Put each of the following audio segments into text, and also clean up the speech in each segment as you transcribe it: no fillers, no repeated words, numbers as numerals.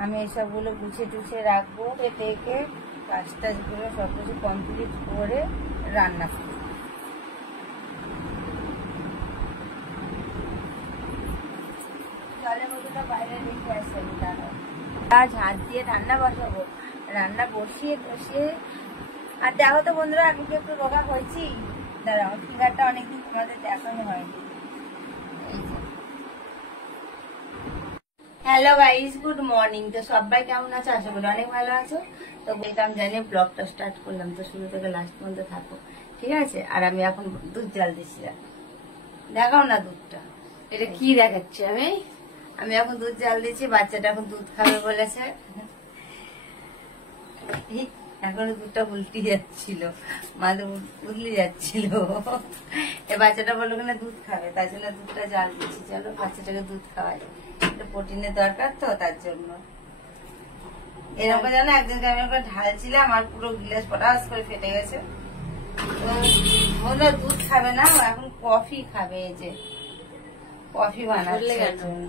আমি এসবগুলো গুছিয়ে টুছিয়ে রাখবো। রেখে কাজ টাজগুলো সব কিছু কমপ্লিট করে রান্না করবো। জলের বোতলটা বাইরে রেখে আসি আমি, দাঁড়াও। আজ হাত দিয়ে রান্না বসাবো। রান্না বসিয়ে আর দেখো তো বন্ধুরা, আমি কি একটু রোগা হয়েছি? দাঁড়াও, ফিগারটা অনেকদিন তোমাদের দেখানো হয়নি। Hello guys, good morning. তো সবাই কেমন আছো? আশা করি অনেক ভালো আছো। তো ওয়েলকাম জানিয়ে ব্লগটা স্টার্ট করলাম। তো শুরু থেকে লাস্ট পর্যন্ত থাকো, ঠিক আছে? আর আমি এখন দুধ জাল দিচ্ছি, দেখাও না দুধটা। এটা কি দেখাচ্ছি আমি এখন দুধ জাল দিচ্ছি। বাচ্চাটা এখন দুধ খাবে বলেছে। এখন দুধটা উল্টে যাচ্ছিল, মাঝে উতলে যাচ্ছিল। এই বাচ্চাটা বললো কিনা দুধ খাবে, তাই জন্য দুধটা জাল দিচ্ছি। চলো বাচ্চাটাকে দুধ খাওয়াই, একটু প্রোটিনের দরকার তো, তার জন্য। এরকম জানো, একদিনকে আমি ওকে ঢালছিলাম আর পুরো গ্লাস পটাশ করে ফেটে গেছে। বললো দুধ খাবে না, এখন কফি খাবে। এই যে কফি বানাচ্ছে জন্য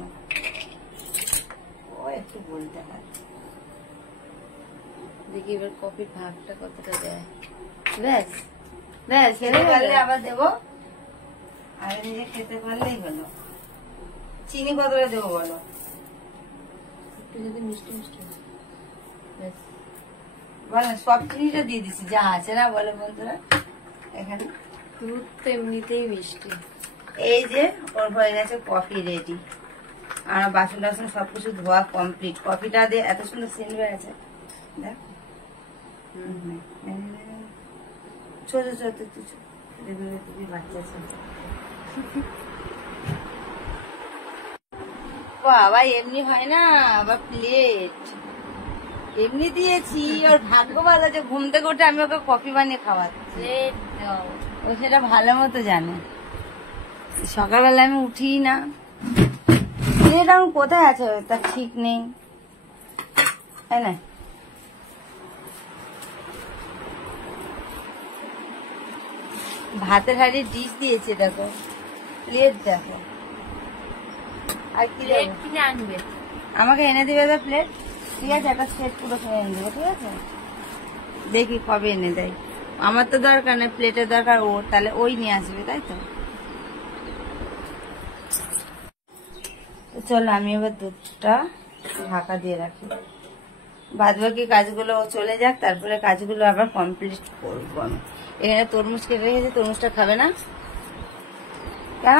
ও একটু বলতে হয়। দেখি এবার কফির ভাগটা কতটা দেয়। ব্যাস ব্যাস, খেতে পারলে আবার দেবো, আর নিজে খেতে পারলেই হলো। চিনি কতটা দেবো বলো? একটু যদি মিষ্টি মিষ্টি বলো, সব চিনিটা দিয়ে দিচ্ছি যা আছে না, বলো বন্ধুরা। এখানে দুধ তো এমনিতেই মিষ্টি। এই যে ওর হয়ে গেছে কফি রেডি। আর বাসন টাসন সবকিছু ধোয়া কমপ্লিট। কফিটা দিয়ে এত সুন্দর সেন্ট হয়েছে, দেখ। ছোট ছোট বাচ্চা ছোট বাবা, এমনি হয় না, আবার প্লেট এমনি দিয়েছি। ওর ভাগ্য ভালো যে ঘুম থেকে উঠে আমি ওকে কফি বানিয়ে খাওয়াচ্ছি। ও সেটা ভালো মতো জানে। সকালবেলা আমি উঠি না, প্লেট এখন কোথায় আছে তার ঠিক নেই, তাই না? ভাতের হাড়ির ডিশ দিয়েছে, দেখো প্লেট দেখো। আর কি কিনে আনবে? আমাকে এনে দিবে তো প্লেট, ঠিক আছে? একটা সেট পুরো কিনে এনে দেবো, ঠিক আছে? দেখি কবে এনে দেয়। আমার তো দরকার নেই, প্লেটের দরকার ওর, তাহলে ওই নিয়ে আসবে, তাই তো? চলো আমি এবার দুধটা ঢাকা দিয়ে রাখি। বাদ বাকি কাজগুলো চলে যাক, তারপরে কাজগুলো আবার কমপ্লিট করবো আমি। এখানে তরমুজ কেটে রেখেছি, তরমুজটা খাবে না কেন?